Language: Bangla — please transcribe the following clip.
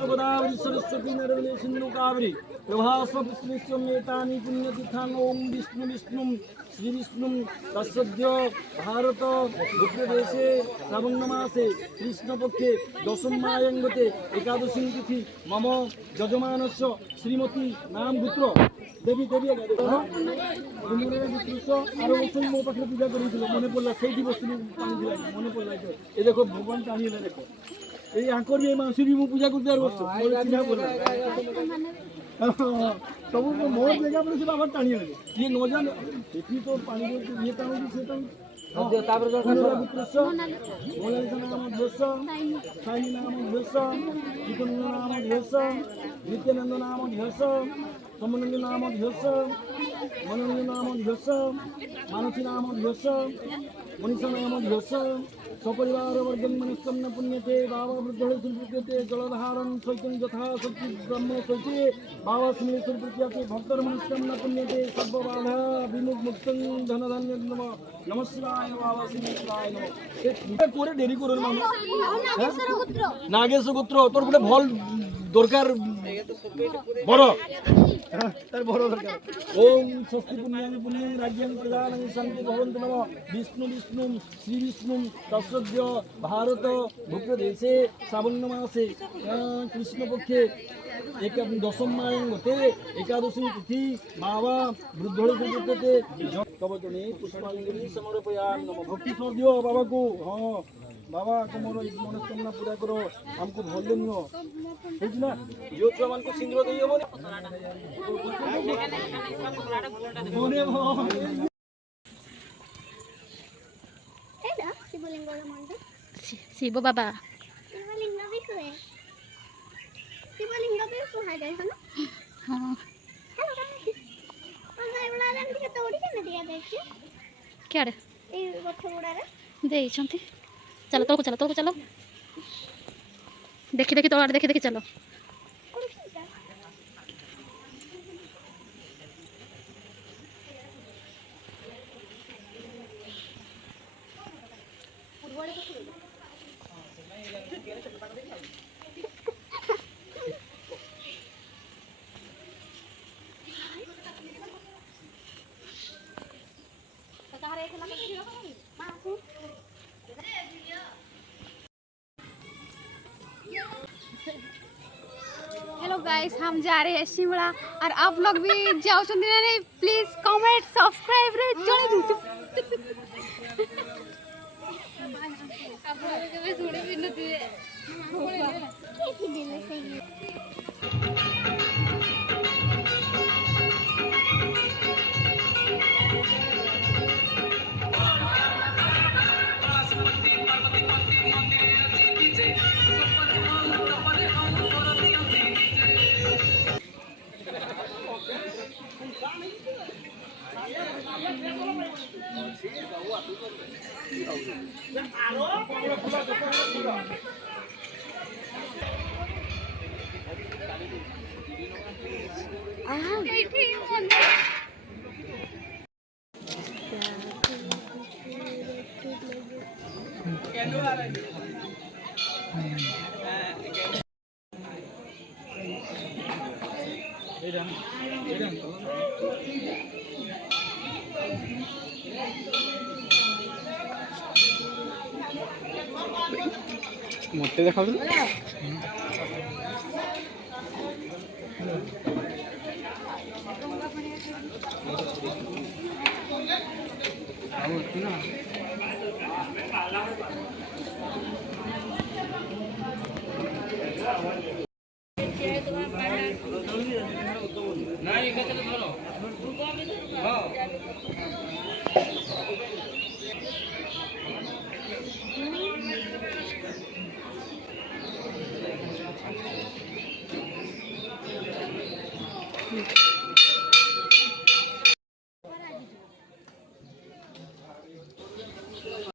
गोदावरी सरस्वती नर्मदे सिंधु कावेरी प्रभास्वस्मिन्नेतानि पुण्यतीर्थानि ओम विष्णु विष्णु श्री विष्णु तस्सद्य भारत भूप्रदेशे श्रावणमासे कृष्णपक्षे दशमायंगते एकादशी तिथि मम यजमानस्य श्रीमती नाम गोत्र देवी देवी आरो बच्चों मो पाखे पूजा कर मन पड़ा से बस्तु मन पड़ा ये देखो भगवान टाणी देखो ये आंकर ये मानसी भी पूजा करते चिन्हा पड़ा सब मोर जगह पर से बाबा टाणी ये न जाने ये तो पानी ये टाणी से टाणी नित्यानंद नाम ध्यस समनंद नाम ध्यस मनंद नाम ध्यस मानसी नाम ध्यस मनीषा नाम ध्यस सपरिवार वर्गन मनुष्यम न पुण्यते बाबा वृद्धे सुप्रत्यते जलधारन शैत्यं यथा शक्ति ब्रह्म शैत्ये बाबा स्मृति सुप्रत्यते भक्तर मनुष्यम न पुण्यते सर्व बाधा विमुक्तं धन धान्य नमः शिवाय बाबा शिवाय नमः এটা করে দেরি করুন মামা নাগেশ্বর গোত্র তোর বলে ভল দরকার বড় তার বড় দরকার ওম স্বস্তি পুণ্যাং পুণ্যাং রাজ্যাং প্রদানাং শান্তি ভবন্তু নম বিষ্ণু বিষ্ণু শ্রী বিষ্ণু তস্যদ্য ভারত ভূপ্রদেশে শ্রাবণ মাসে কৃষ্ণপক্ষে दशमायंगते एकादशी तिथि बाबा वृद्धे कवचने पुष्पांजलि समर्पयामि नमः भक्ति स्वर दियो बाबा को हाँ बाबा तुम मनोकामना पूरा करो हमको भल दियो ठीक ना यो छुआ को सिंदूर दियो बोले शिव बाबा शिवलिंग पे सुहा जाए है ना हां हेलो गाइस हमरा एवला रंग के तोड़ी के न दिया देखिए क्या रे ए गठ गुडा रे दे छंती चलो तो चलो देखि देखि तो देखि चलो हेलो गाइस हम जा रहे हैं शिमला और आप लोग भी जाओ नहीं प्लीज कमेंट सब्सक्राइब रे जोड़ी दूँ आप लोग के भी थोड़ी भी नहीं है मोटे देखा ना